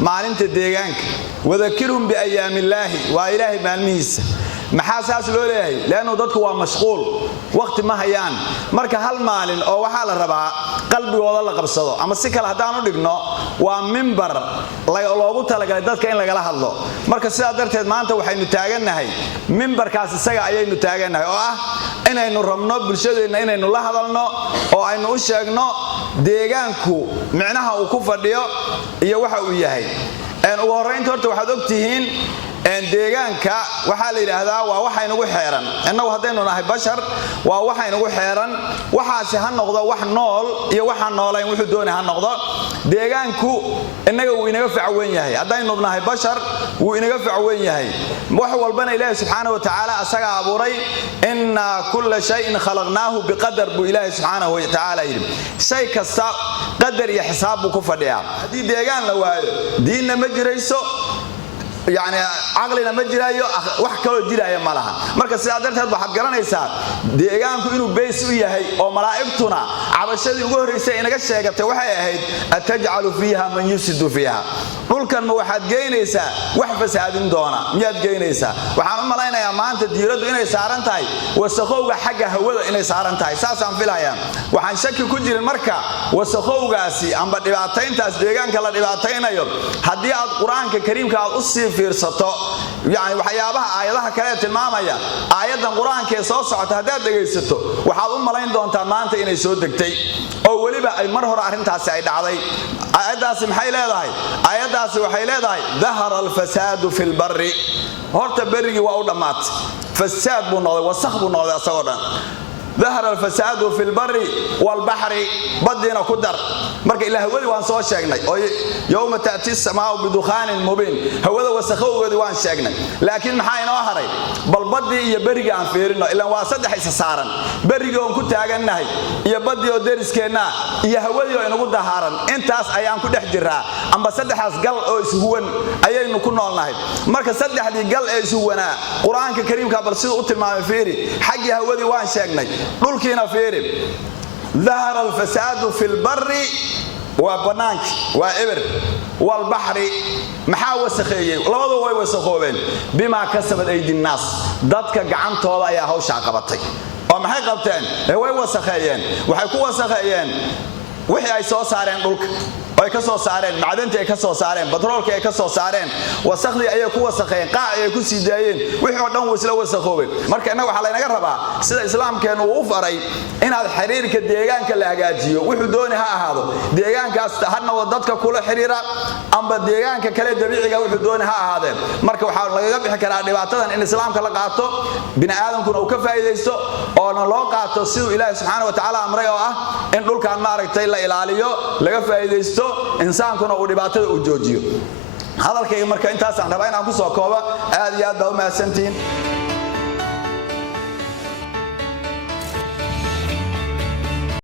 maalinta deegaanka wadakirhum biayaamillaahi waa ilaahay maalmihiisa maxaa saas loo leeyahay laano dadku waa mashquul waqti ma hayaan marka hal maalin oo waxa la rabaa qalbigooda la qabsado ama si kale hadaan u dhigno waa minbar loogu talagalay dadka in laga hadlo marka sidaa darteed maanta waxaynu taaganahay minbarkaas isaga ayaynu taaganahay oo ah inaynu rabno bulshadeena inaynu la hadalno oo aynu u sheegno deegaanku micnaha uu ku fadhiyo iyo waxa uu yahay ugu horeynta horta waxaad ogtihiin deegaanka waxa la yiraahdaa waa waxa inagu xeeran innagu hadaynu nahay bashar waa waxa inagu xeeran waxaasi ha noqdo wax nool iyo waxa noolayn wuxuu doonay ha noqdo deegaanku innaga uu inaga facweyn yahay hadaynu nahay bashar uu inaga facweyn yahay wax walbana ilaahay subhanahu wa ta'ala asaga abuuray inna kulla shay'in khalaqnaahu biqadar bu ilaahay subhanahu wa ta'ala yiri shay kasta qadar iyo xisaab ku fadhiya hadii deegaan la waayo diinna ma jirayso يعني عقلنا ما جرايو wax kale jiraya malaha marka sidaa darteed waxaad garanaysaa deegaanku inuu bees u yahay oo malaa'igtuna cabashadii ugu horeysay inaga sheegatay waxay ahayd ataj'alu fiha man yusidu fiha dhulkan ma waxaad geynaysaa wax fasaadin doona miyaad geynaysaa waxaan u malaynayaa maanta diiradu inay saaran tahay wasaqowga xagga hawada inay saaran tahay saasaan filayaa waxaan shaki ku jirin marka wasaqowgaasi amba dhibaatayntaas deegaanka la dhibaataynayo hadii aad quraanka kariimka aad u sii fiirsato yani waxyaabaha aayadaha kale tilmaamaya aayadan quraanka ee soo socota hadaad dhageysato waxaad u malayn doontaa maanta inay soo degtay oo waliba ay mar hore arintaasi ay dhacday aayadaasi maxay leedahay aayadaasi waxay leedahay dhahara al-fasadu fil barri horta barrigi waa u dhamaatay fasaad buu noqday wasakh buu noqday asagoo dhan ظهر الفساد في البر والبحر بدينا كدر marka ilaahay wali waan soo sheegnay oo yawma taati as-samaa bidukhan mubin hawada wasaqowgadi waan sheegnay laakiin maxay inoo haray bal badii iyo bariga aan fiirino ilaa waa saddex isa saaran bariga oo ku taaganahay iyo badii oo deriskeena iyo hawadii oo inagu dahaaran intaas ayaan ku dhex jiraa amba saddexaas gal oo ishuwan ayaynu ku noolnahay marka saddexdii gal ee ishuwana quraanka kariimka bal sidoo u tilmaamay fiiri xaqi hawadii waan sheegnay dhulkiina fiiri ظهر الفساد في البر وبنانك وإبر والبحر محاوى سخية لبضوا way wasaqoobeen bima kasabat aydi الناس dadka gacantooda ayaa hawsha qabatay oo maxay qabteen way wasaqeeyeen waxay ku wasaqeeyeen wixii ay soo saareen dhulka ay ka soo saareen macdanta ay ka soo saareen batroolka ay ka soo saareen wasaqdi ay ku wasaqeen qaa ay ku sidaayeen wixii oo dhan wasla wasaqoobeen marka inaga waxa la inaga rabaa sida islaamkeenu uu faray inaad xiriirka deegaanka la hagaajiyo wuxuu doonay ha ahaado deegaankaas hadna dadka kula xiriira amba deegaanka kale dabiiciga wuxuu doonay ha ahaadeen marka waxa laga bixi karaa dhibaatadan in islaamka la qaato bini'aadamkuna uu ka faa'iideysto oo loo qaato sidoo ilaahay subhanahu wa ta'ala amray oo ah in dhulkaan ma aragtay la ilaaliyo laga faa'iideysto insaankuna uu dhibaatada u joojiyo hadalkayga marka intaas aan rabaa inaan ku soo koobo aad iyo aad baa u mahadsantiin